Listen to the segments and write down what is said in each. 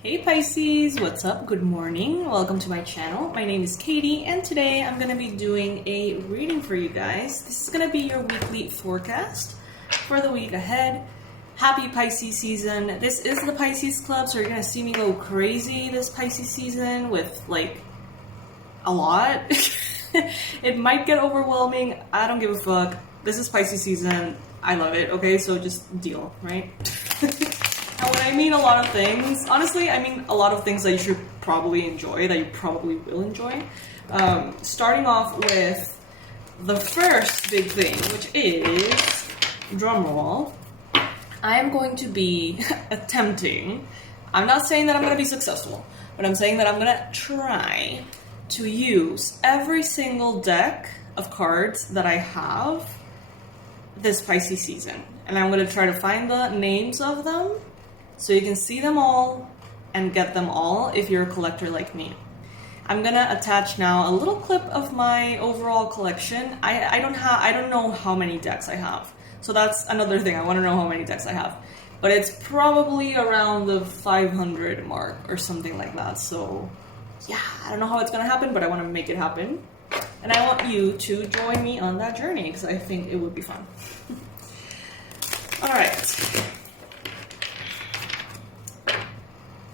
Hey Pisces, what's up? Good morning. Welcome to my channel. My name is Katie and today I'm going to be doing a reading for you guys. This is going to be your weekly forecast for the week ahead. Happy Pisces season. This is the Pisces Club, so you're going to see me go crazy this Pisces season with like a lot. It might get overwhelming. I don't give a fuck. This is Pisces season. I love it, okay? So just deal, right? And when I mean a lot of things, honestly, I mean a lot of things that you should probably enjoy, that you probably will enjoy. Starting off with the first big thing, which is, drumroll, I am going to be attempting, I'm not saying that I'm going to be successful, but I'm saying that I'm going to try to use every single deck of cards that I have this Pisces season. And I'm going to try to find the names of them so you can see them all and get them all if you're a collector like me. I'm going to attach now a little clip of my overall collection. I don't know how many decks I have. So that's another thing. I want to know how many decks I have. But it's probably around the 500 mark or something like that. So yeah, I don't know how it's going to happen, but I want to make it happen. And I want you to join me on that journey because I think it would be fun. All right.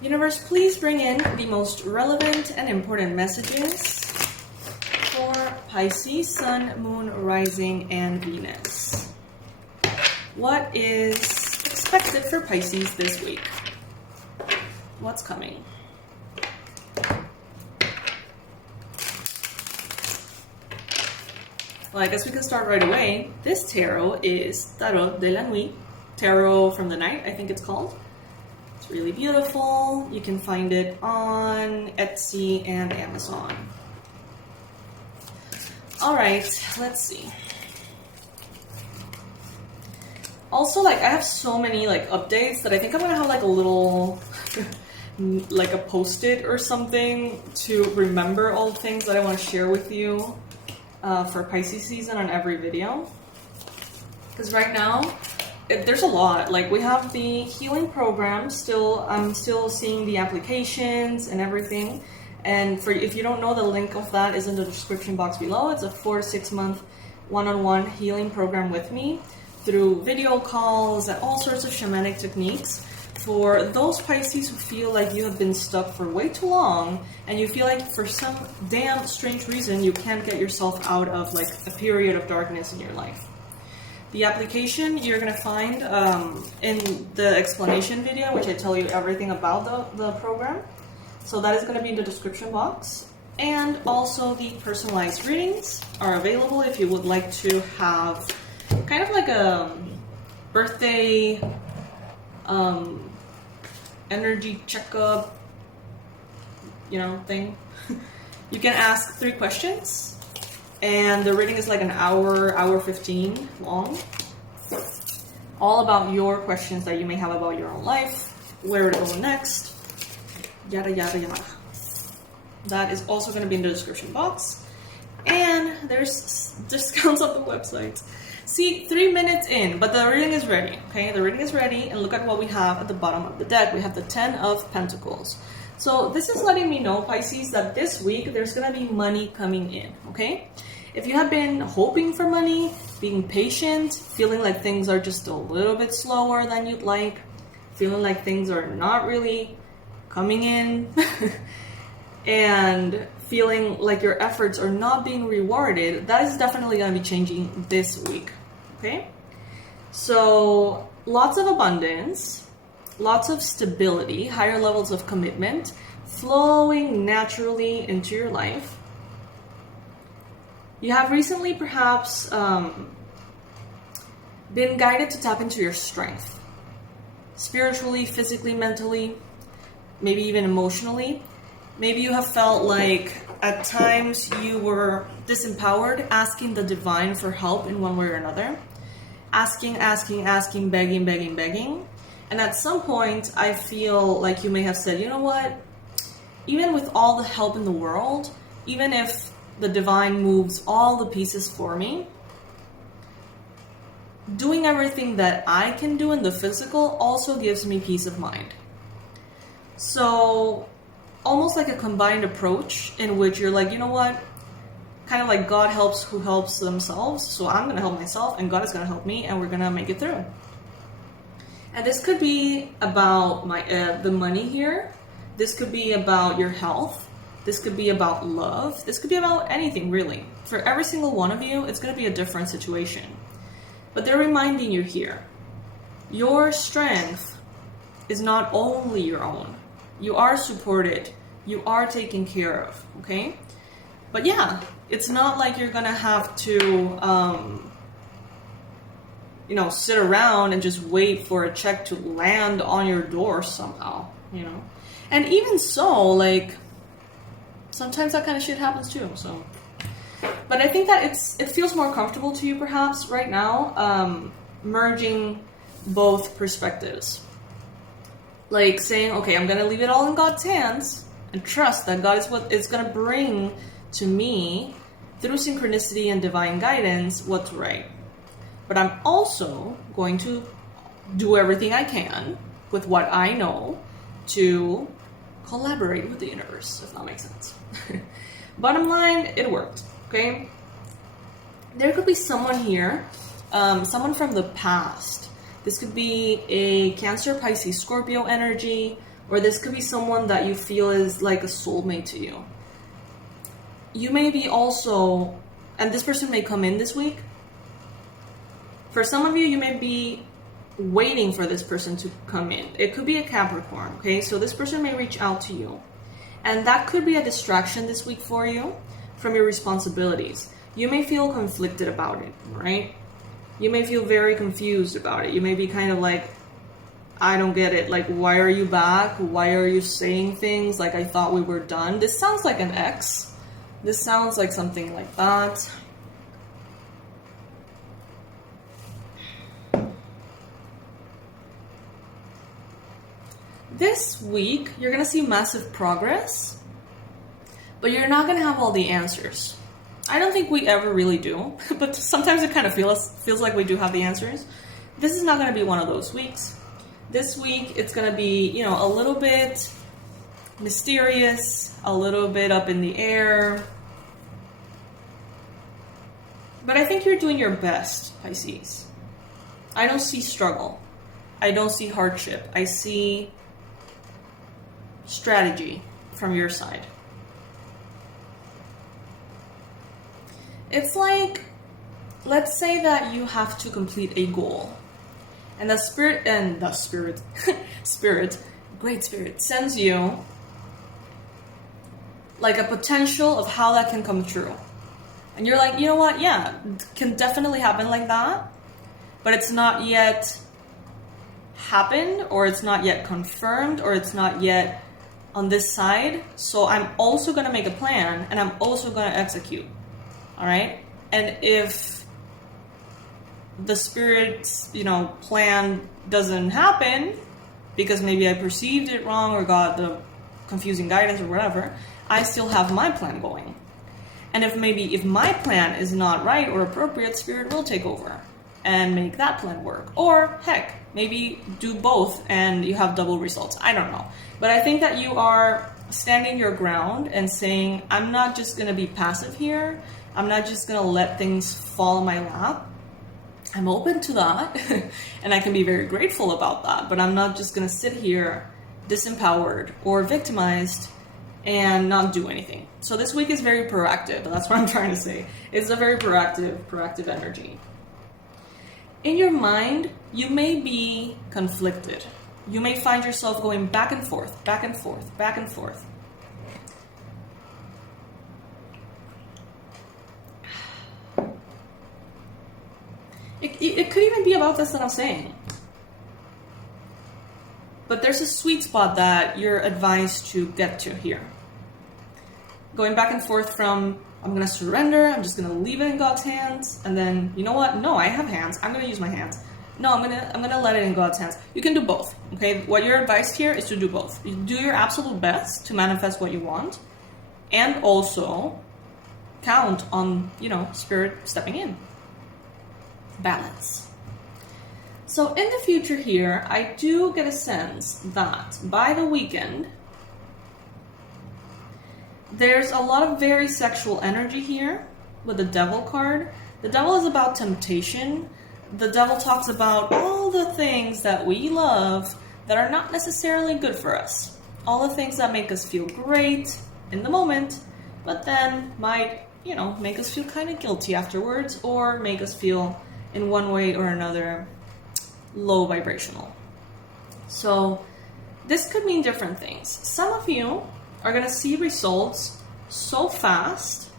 Universe, please bring in the most relevant and important messages for Pisces, Sun, Moon, Rising, and Venus. What is expected for Pisces this week? What's coming? Well, I guess we can start right away. This tarot is Tarot de la Nuit, Tarot from the Night, I think it's called. It's really beautiful. You can find it on Etsy and Amazon. All right, let's see. Also, like, I have so many like updates that I think I'm gonna have like a little like a post-it or something to remember all the things that I want to share with you for Pisces season on every video. Because right now, there's a lot. Like, we have the healing program still. I'm still seeing the applications and everything. And if you don't know, the link of that is in the description box below. It's a 4 to 6 month one-on-one healing program with me through video calls and all sorts of shamanic techniques for those Pisces who feel like you have been stuck for way too long and you feel like for some damn strange reason you can't get yourself out of like a period of darkness in your life. The application you're going to find in the explanation video, which I tell you everything about the program. So that is going to be in the description box. And also the personalized readings are available if you would like to have kind of like a birthday energy checkup, you know, thing. You can ask 3 questions. And the reading is like an hour 15 long. All about your questions that you may have about your own life, where to go next, yada yada yada. That is also going to be in the description box. And there's discounts on the website. See, 3 minutes in, but the reading is ready, okay? The reading is ready, and look at what we have at the bottom of the deck. We have the 10 of Pentacles. So this is letting me know, Pisces, that this week there's going to be money coming in, okay? If you have been hoping for money, being patient, feeling like things are just a little bit slower than you'd like, feeling like things are not really coming in, and feeling like your efforts are not being rewarded, that is definitely going to be changing this week, okay? So lots of abundance, lots of stability, higher levels of commitment, flowing naturally into your life. You have recently perhaps been guided to tap into your strength, spiritually, physically, mentally, maybe even emotionally. Maybe you have felt like at times you were disempowered, asking the divine for help in one way or another. Asking, begging. And at some point, I feel like you may have said, you know what? Even with all the help in the world, even if the divine moves all the pieces for me, doing everything that I can do in the physical also gives me peace of mind. So almost like a combined approach in which you're like, you know what? Kind of like God helps who helps themselves. So I'm going to help myself and God is going to help me and we're going to make it through. And this could be about the money here. This could be about your health. This could be about love. This could be about anything, really. For every single one of you, it's going to be a different situation. But they're reminding you here, your strength is not only your own. You are supported. You are taken care of, okay? But yeah, it's not like you're going to have to, sit around and just wait for a check to land on your door somehow, And even so, like, sometimes that kind of shit happens too, so. But I think that it feels more comfortable to you perhaps right now, merging both perspectives. Like saying, okay, I'm going to leave it all in God's hands and trust that God is what is going to bring to me through synchronicity and divine guidance what's right. But I'm also going to do everything I can with what I know to collaborate with the universe, if that makes sense. Bottom line, it worked, okay? There could be someone here, someone from the past. This could be a Cancer, Pisces, Scorpio energy, or this could be someone that you feel is like a soulmate to you. You may be also, and this person may come in this week. For some of you, you may be waiting for this person to come in. It could be a Capricorn, okay? So this person may reach out to you. And that could be a distraction this week for you from your responsibilities. You may feel conflicted about it, right? You may feel very confused about it. You may be kind of like, I don't get it. Like, why are you back? Why are you saying things like I thought we were done? This sounds like an ex. This sounds like something like that. This week, you're going to see massive progress, but you're not going to have all the answers. I don't think we ever really do, but sometimes it kind of feels like we do have the answers. This is not going to be one of those weeks. This week, it's going to be, a little bit mysterious, a little bit up in the air. But I think you're doing your best, Pisces. I don't see struggle. I don't see hardship. I see strategy from your side. It's like, let's say that you have to complete a goal, and the spirit, great spirit, sends you like a potential of how that can come true. And you're like, you know what? Yeah, it can definitely happen like that, but it's not yet happened, or it's not yet confirmed, or it's not yet on this side. So I'm also going to make a plan, and I'm also going to execute. All right? And if the spirit's, plan doesn't happen because maybe I perceived it wrong or got the confusing guidance or whatever, I still have my plan going. And if my plan is not right or appropriate, spirit will take over and make that plan work. Or heck, maybe do both and you have double results. I don't know. But I think that you are standing your ground and saying, I'm not just going to be passive here. I'm not just going to let things fall in my lap. I'm open to that. And I can be very grateful about that. But I'm not just going to sit here disempowered or victimized and not do anything. So this week is very proactive. That's what I'm trying to say. It's a very proactive energy. In your mind, you may be conflicted. You may find yourself going back and forth, back and forth, back and forth. It could even be about this that I'm saying. But there's a sweet spot that you're advised to get to here. Going back and forth from, I'm going to surrender, I'm just going to leave it in God's hands, and then, you know what? No, I have hands. I'm going to use my hands. No, I'm going to let it in God's hands. You can do both, okay? What you're advised here is to do both. You do your absolute best to manifest what you want, and also count on, Spirit stepping in. Balance. So in the future here, I do get a sense that by the weekend, there's a lot of very sexual energy here with the Devil card. The Devil is about temptation. The Devil talks about all the things that we love that are not necessarily good for us. All the things that make us feel great in the moment, but then might, you know, make us feel kind of guilty afterwards, or make us feel in one way or another low vibrational. So this could mean different things. Some of you are going to see results so fast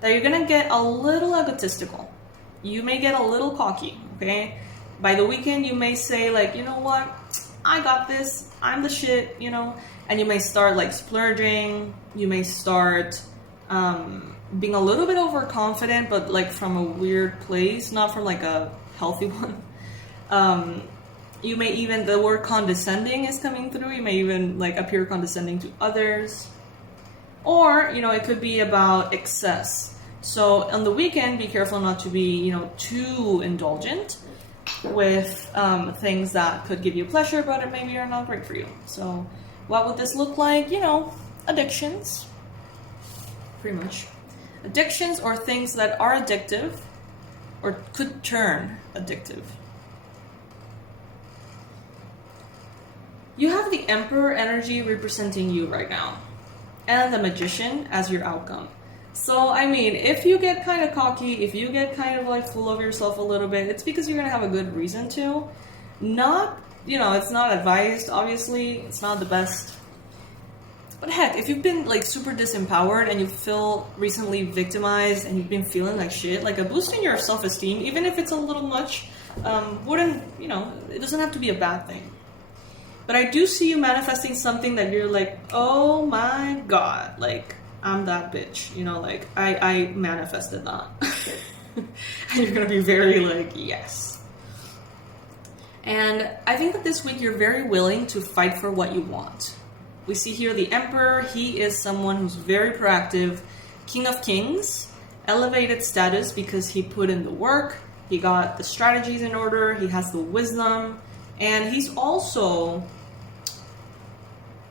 that you're going to get a little egotistical. You may get a little cocky, okay? By the weekend, you may say like, you know what? I got this. I'm the shit, you know? And you may start like splurging. You may start being a little bit overconfident, but like from a weird place, not from like a healthy one. You may even, the word condescending is coming through. You may even like appear condescending to others. Or, you know, it could be about excess. So on the weekend, be careful not to be, you know, too indulgent with things that could give you pleasure, but it maybe are not great for you. So what would this look like? You know, addictions, pretty much. Addictions or things that are addictive or could turn addictive. You have the Emperor energy representing you right now, and the Magician as your outcome. So, I mean, if you get kind of cocky, if you get kind of like full of yourself a little bit, it's because you're going to have a good reason to. Not, you know, it's not advised, obviously. It's not the best. But heck, if you've been like super disempowered and you feel recently victimized and you've been feeling like shit, like a boost in your self-esteem, even if it's a little much, wouldn't, you know, it doesn't have to be a bad thing. But I do see you manifesting something that you're like, oh my God, like, I'm that bitch, you know, like, I manifested that. And you're going to be very like, yes. And I think that this week you're very willing to fight for what you want. We see here the Emperor. He is someone who's very proactive, King of Kings, elevated status because he put in the work, he got the strategies in order, he has the wisdom, and he's also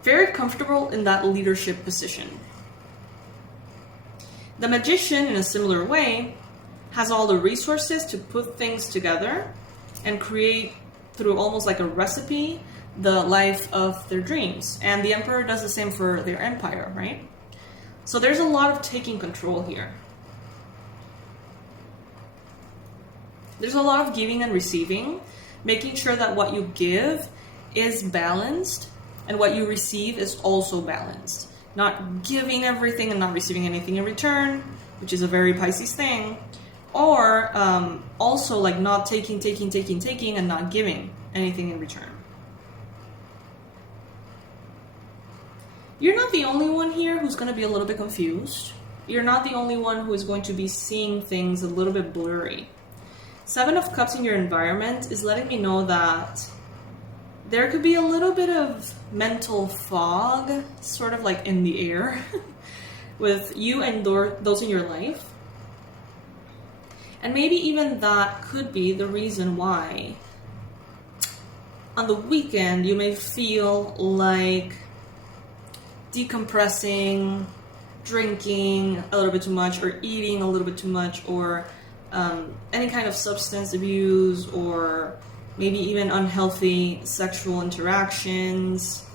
very comfortable in that leadership position. The Magician, in a similar way, has all the resources to put things together and create, through almost like a recipe, the life of their dreams. And the Emperor does the same for their empire, right? So there's a lot of taking control here. There's a lot of giving and receiving, making sure that what you give is balanced and what you receive is also balanced. Not giving everything and not receiving anything in return, which is a very Pisces thing. Or also like not taking and not giving anything in return. You're not the only one here who's going to be a little bit confused. You're not the only one who is going to be seeing things a little bit blurry. Seven of Cups in your environment is letting me know that there could be a little bit of mental fog, sort of like in the air, with you and those in your life. And maybe even that could be the reason why on the weekend you may feel like decompressing, drinking a little bit too much, or eating a little bit too much, or any kind of substance abuse, or maybe even unhealthy sexual interactions,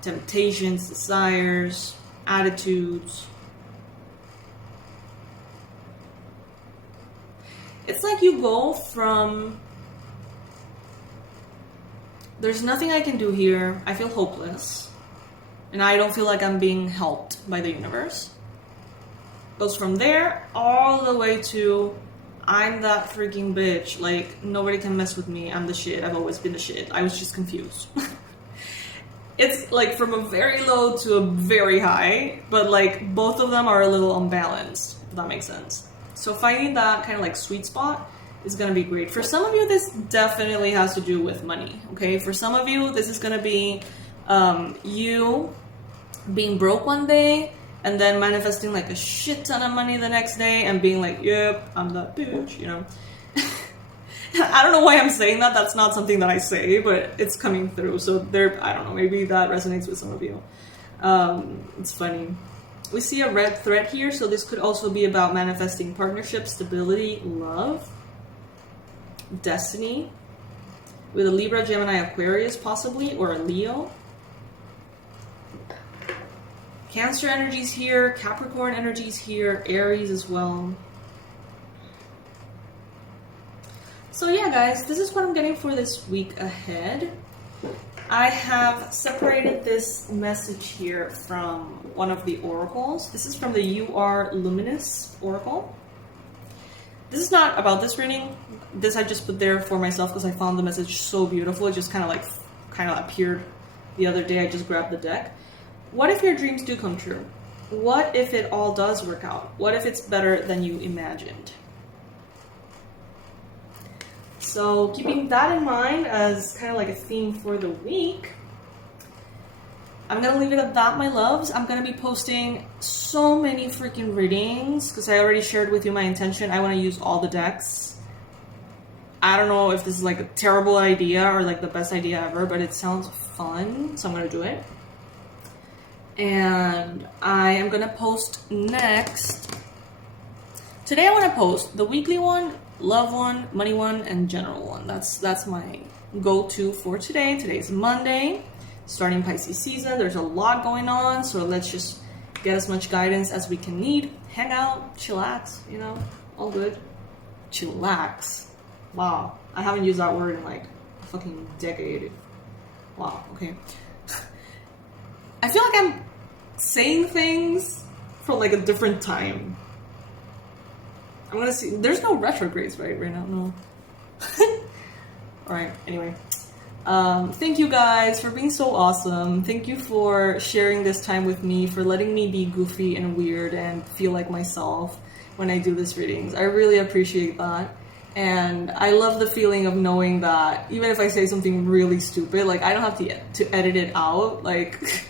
temptations, desires, attitudes. It's like you go from, there's nothing I can do here, I feel hopeless, and I don't feel like I'm being helped by the universe. Goes from there all the way to, I'm that freaking bitch, like, nobody can mess with me, I'm the shit, I've always been the shit, I was just confused. It's like from a very low to a very high, but like both of them are a little unbalanced, if that makes sense. So finding that kind of like sweet spot is going to be great. For some of you, this definitely has to do with money, okay? For some of you, this is going to be you being broke one day and then manifesting like a shit ton of money the next day and being like, yep, I'm that bitch, you know? I don't know why I'm saying that. That's not something that I say, but it's coming through. So there, I don't know, maybe that resonates with some of you. It's funny. We see a red thread here, so this could also be about manifesting partnership, stability, love, destiny, with a Libra, Gemini, Aquarius possibly, or a Leo. Cancer energies here, Capricorn energies here, Aries as well. So yeah, guys, this is what I'm getting for this week ahead. I have separated this message here from one of the oracles. This is from the You Are Luminous Oracle. This is not about this reading. This I just put there for myself because I found the message so beautiful. It just kind of appeared the other day. I just grabbed the deck. What if your dreams do come true? What if it all does work out? What if it's better than you imagined? So keeping that in mind as kind of like a theme for the week, I'm going to leave it at that, my loves. I'm going to be posting so many freaking readings because I already shared with you my intention. I want to use all the decks. I don't know if this is like a terrible idea or like the best idea ever, but it sounds fun, so I'm going to do it. And I am going to post next. Today I want to post the weekly one, love one, money one, and general one. That's my go-to for today. Today's Monday, starting Pisces season. There's a lot going on, so let's just get as much guidance as we can need. Hang out, chillax, you know, all good. Chillax. Wow, I haven't used that word in like a fucking decade. Wow, okay. I feel like I'm saying things from like a different time. I'm gonna see. There's no retrogrades right now. No. All right. Anyway, thank you guys for being so awesome. Thank you for sharing this time with me, for letting me be goofy and weird and feel like myself when I do these readings. I really appreciate that. And I love the feeling of knowing that even if I say something really stupid, like I don't have to edit it out. Like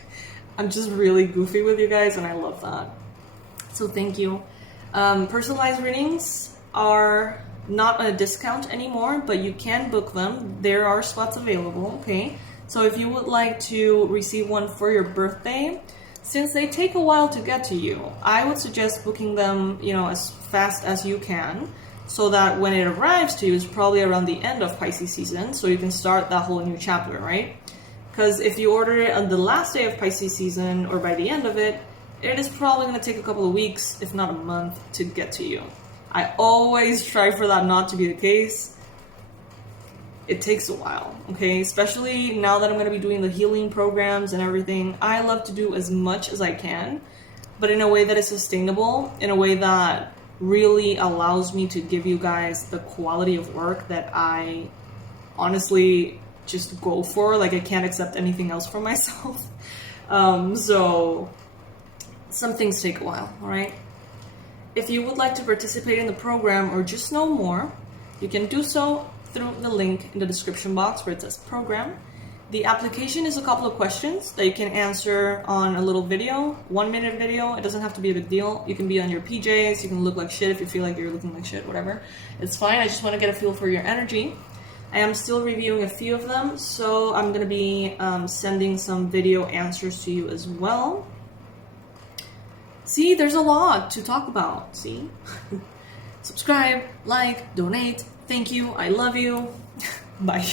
I'm just really goofy with you guys, and I love that. So thank you. Personalized readings are not on a discount anymore, but you can book them. There are slots available, okay? So if you would like to receive one for your birthday, since they take a while to get to you, I would suggest booking them, you know, as fast as you can, so that when it arrives to you, it's probably around the end of Pisces season, so you can start that whole new chapter, right? Because if you order it on the last day of Pisces season or by the end of it, it is probably going to take a couple of weeks, if not a month, to get to you. I always try for that not to be the case. It takes a while, okay? Especially now that I'm going to be doing the healing programs and everything. I love to do as much as I can, but in a way that is sustainable, in a way that really allows me to give you guys the quality of work that I honestly just go for. Like I can't accept anything else from myself. So some things take a while, all right? If you would like to participate in the program or just know more, you can do so through the link in the description box where it says program. The application is a couple of questions that you can answer on a little video, 1-minute video. It doesn't have to be a big deal. You can be on your PJs, you can look like shit if you feel like you're looking like shit, whatever. It's fine, I just want to get a feel for your energy. I am still reviewing a few of them, so I'm going to be sending some video answers to you as well. See, there's a lot to talk about, see? Subscribe, like, donate. Thank you, I love you. Bye.